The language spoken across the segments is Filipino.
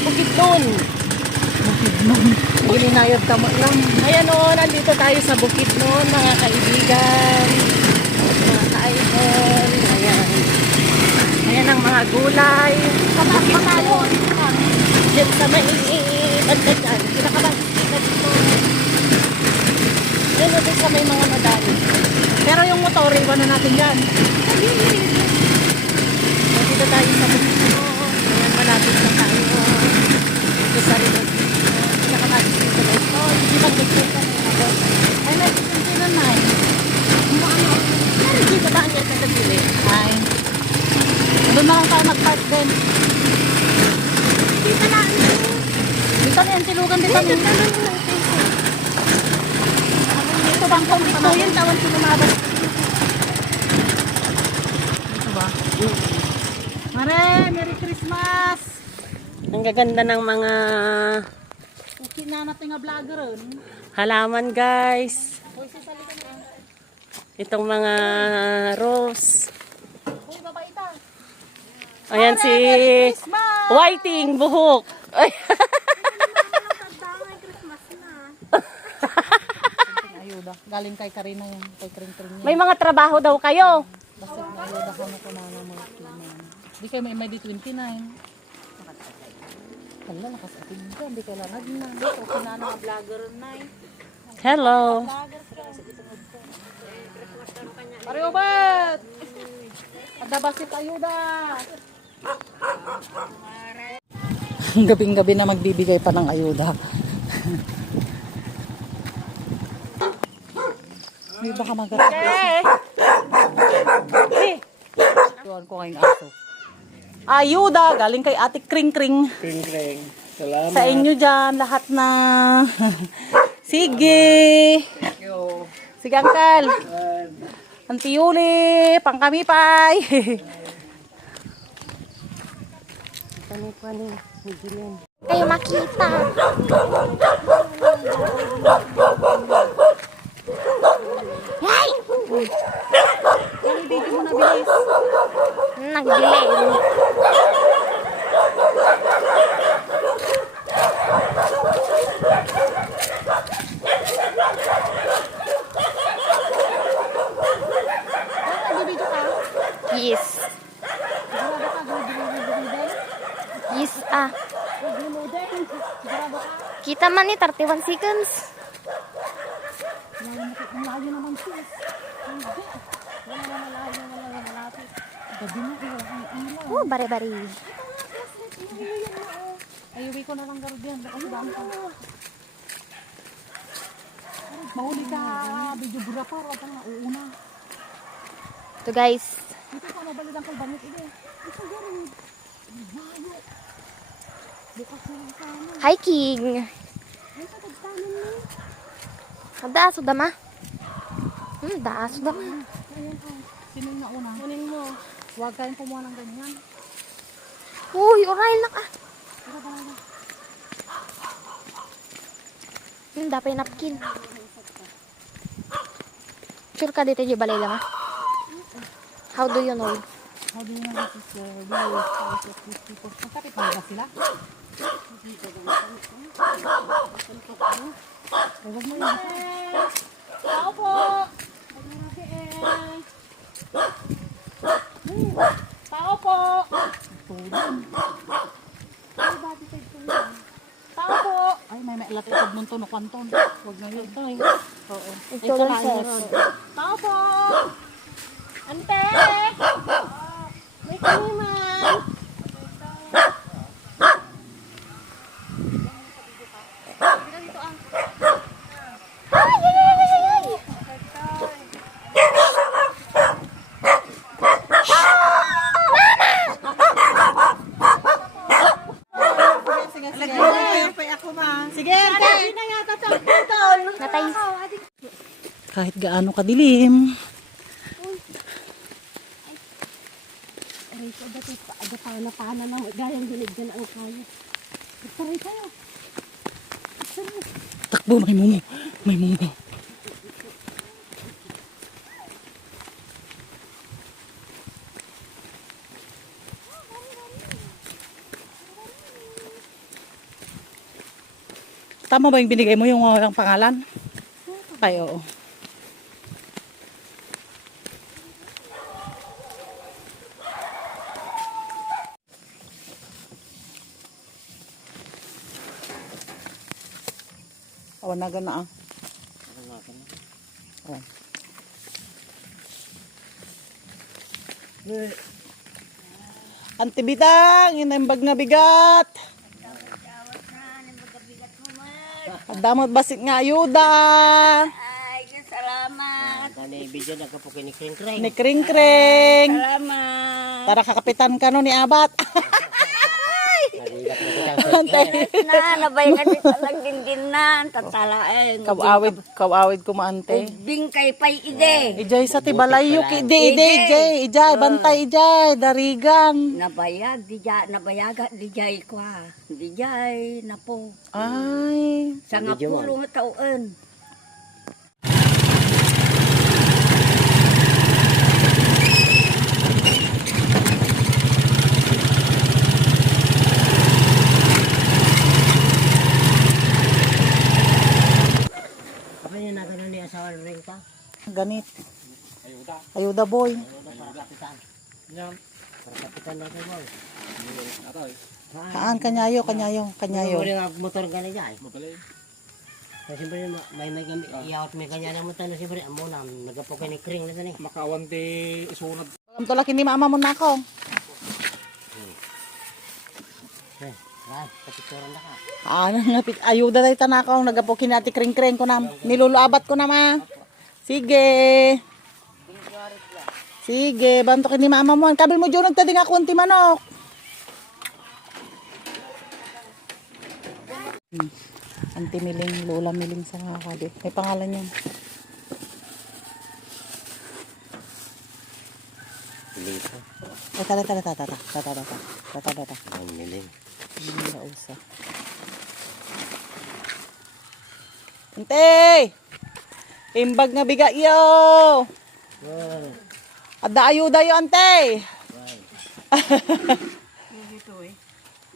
Bukidnon. Bukidnon. Gininayad tamo lang. Ayan o, nandito tayo sa Bukidnon, mga kaibigan, mga ka-idol. Ayan. Ayan ang mga gulay. Bukidnon. Diyan sa may banda dyan. Pinakabagis na dito. Ayan o, dyan sa may mga madali. Pero yung motor, iwan na natin yan. Dito tayo sa Bukidnon. Ayan, malapit na tayo. Dito sa rin. Pinakabagis dito na ito. Hindi mag-dito ka na ako. Ay, nagsisinsin na na eh. Meron dito ba ang yan sa gili? Ay. Doon na lang tayo mag-park din. Dito na. Dito na yan, silugan dito na yan. Ito bang kung ito yun, tawan ko lumabas. Ito ba? Mare, Merry Christmas! Ang gaganda ng mga Okay na natin nga vlogger ron. halaman, guys. Uy, sisali ka na. Itong mga rose. Uy, babaita. Ayan si Christmas! Whiting Buhok. Ay. Ayuda. Galing kay Karina yan. Kay Kring-Kring yan. May mga trabaho daw kayo. Basta ayuda ka mo ko na ng mga kinan. Di kayo may MD-29. Kala, lakas atin dyan. Di kailangan na. Okay na mga vlogger na eh. Hello. Pare Obet! Pagdabasit ayuda! Gabing-gabi na magbibigay pa ng ayuda. May baka magalit. Tuwan ko kayong aso. Ayuda! Galing kay Ate Kring-Kring. Kring-kring. Salamat. Sa inyo dyan, lahat na. Sige! Sige, Uncle. Auntie Yuli, pang kami pay. Kayo makita. Ay! Ang video mo na bilis. Nag-delay. Nagbibidyo ka? Yes. Sigurado ka, gawin. Yes, ah. Sigurado ka. Kita man ni 31 seconds. Ang layo naman sis. Hindi. Wala na malayo, wala na malapit. Gabi na, ang ilaw. Oh, bari-bari. Ay, uwi ko na lang gardiyan. Baka sidaan ka. Mahuli ka, videographer. Huwag kang nauuna. Ito guys. Dito ka mabalid ang kalbangit. Ito gano'n. Layo. Bukas na lang sana. Hiking. Ay, patagtanan mo. Daas sudah mah. Daas sudah mah. Ayan ka. Sino yung nauna? Kunin mo. Huwag kayong kumuha ng ganyan. Uy, oray lang ah. Tara, tara. Dapat napkin. Sure ka dito yung balay lang ah. How do you know? How do you know this is these people? Magkapit na ba sila? Ay, wag mo yun. Tao po! Tao po! Tulong. Tao po! Ay, may latipod mong tuno kanton. Huwag na yun. Oo. Tulong sis. Tao po! Ante! May kaniman! Sige, ante! Natay. Kahit gaano kadilim. Pana na gayang dinig na ang kaya. Taray tayo. Takbo, may mumo. May mumo. Tama ba yung binigay mo yung walang pangalan? Ay, oo. Awanagan na ah. Oh. Antibitang, inambag na bigat. Damot basit nga ayuda. Ay, salamat. Kani video na po kini kring-kring. Ni Kring Kring. Salamat. Tara kakapitan ka no ni Abat. Na, nabayan ka talang dindinan. Tatalain. Kawawid ko maante. Bing kay pay ide. Ijay sa tibalayo ki ijay bantay ijay darigan. Nabayag, nabayaga, dijay kwa. Dijay, na po. Ay, Sa nga pulo nga taon. Apa niya na ganun ni asawa rin ka? ganit. Ayuda boy. Kapitan. Yan. Kapitan na kayo boy. Haan kanyayo. Uri nga motor ka na dyan. Mapalay. Kasi siyempre may gamit. Iyawat may kanya ng motor na siyempre. Amo na. Nagapo ka ni kring na dyan eh. Makawante isunod. Alam to laki ni mama mo na ako. Kapituran na ka. Ayuda tayo tanakaw. Nagapokin natin Kring Kring ko na. Niluluabat ko na ma. Sige. Sige, banto ni mama mo. Kabil mo dyan nagtading ako ang timanok. Anti Miling, Lola Miling sa nakakabit. May pangalan yan. Lito. Ay, tata. Ang miling. Hindi na usa. Ante! Imbag nga biga yo! Ada ayuda yo, ante!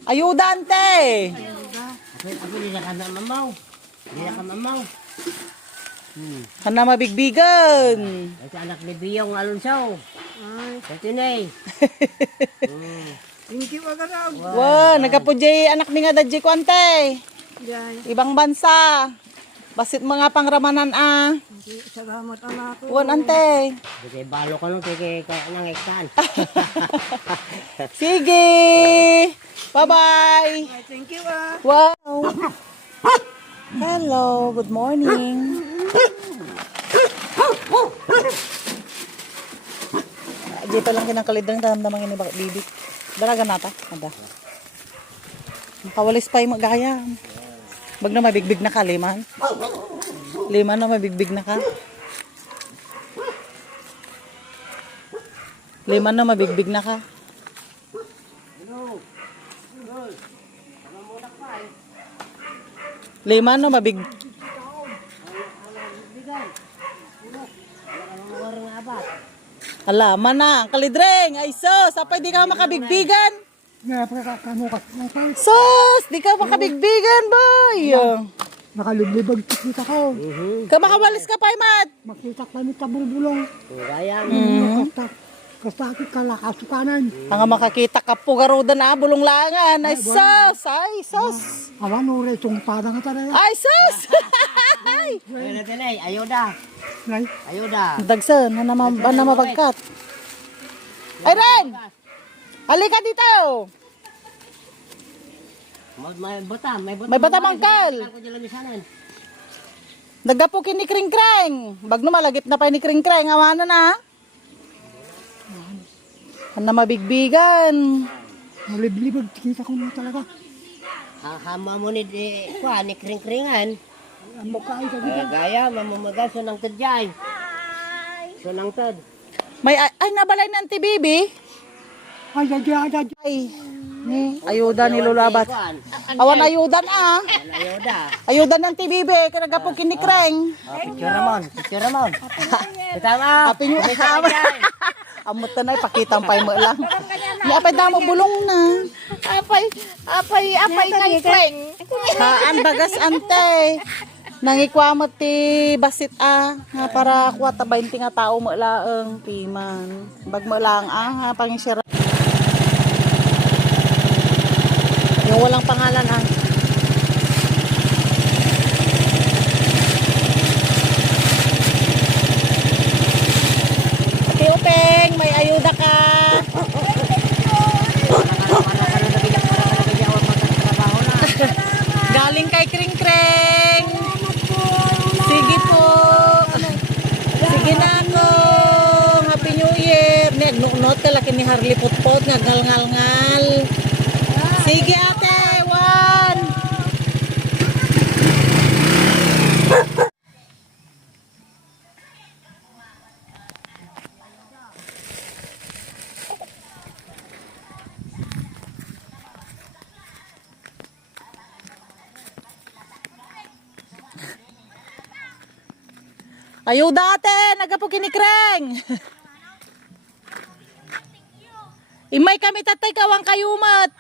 Ayuda, ante! Ako hindi na ka na mamaw. Hindi na ka mamaw. Kana mabigbigan! Ito anak ni Biyong Alonso. Ito na eh. Wow, nagapudjay anak mi nga dadji ko, ante! Ibang bansa. Basit mga pangramanan ah. Salamat anak. Wan, ante! Kasi balo ka nung kaya nang ektaan. Sige! Bye-bye! Thank you ah. Wow! Hello, good morning. Dito lang kinakalidang damdaman ni Bibi. Dalaga nata. Ada. Makawalis pa yung magaya. Bag na mabigbig na ka, liman. Liman na mabigbig na ka. Liman na mabigbig na ka. Liman na mabig... Alaman na, ang kalidreng. Ay sos, apay di ka makabigbigan. Sos, di ka makabigbigan, boy. Nakaliblibag kita ko. Ka makawalis ka pa, Mat. Makita kami tabulbulong. Kaya Kasakit ka lang, kasukanan. Ang makakita ka po garuda na bulong langan. Ay sos, ay sos. Awan, ure, itong parang ka talaga. Ay sos. ayuda. Nay, Ayuda. Dagsan, na mabagkat. Ay, Ren! Halika dito. May bata. May bata mangkal. Ako dyan lang isanan. Nagapukin ni Kring Kring. Bag no malagip na pa ni Kring Kring. Awana na. Ano mabigbigan. maliblibag kita ko na talaga. Hama mo ni kring-kringan. Ang mukha ay Gaya, mamamagal sunang tad dyan. Sunang tad. May ay nabalay ng Bibi. Ay, ay. Ay, ni ayuda ni Lulabat. Awan ayudan ah. Ayuda. Ayudan ng Bibi kaya nagapukin ni Kring. Picture Ramon. Tama. Happy New Year. Amot na pakitang pay mo lang. Ni apay damo bulong na. Apay kay Kring. Haan bagas ante. Nangikwamot ti basit nga para kuwata 20 nga tao mo laeng piman. Bag mo lang ha pangisira. Yung walang pangalan Ate Upeng, may ayuda ka. Galing kay Kring Kring. Sige po. Sige na ako. Happy New Year. Nagnuknot ka laki ni Harley Putpot. Ngagal-ngal-ngal. Sige ate. One. Ayuda ate, nagapo kinikreng. Imay kami tatay kawang kayumat.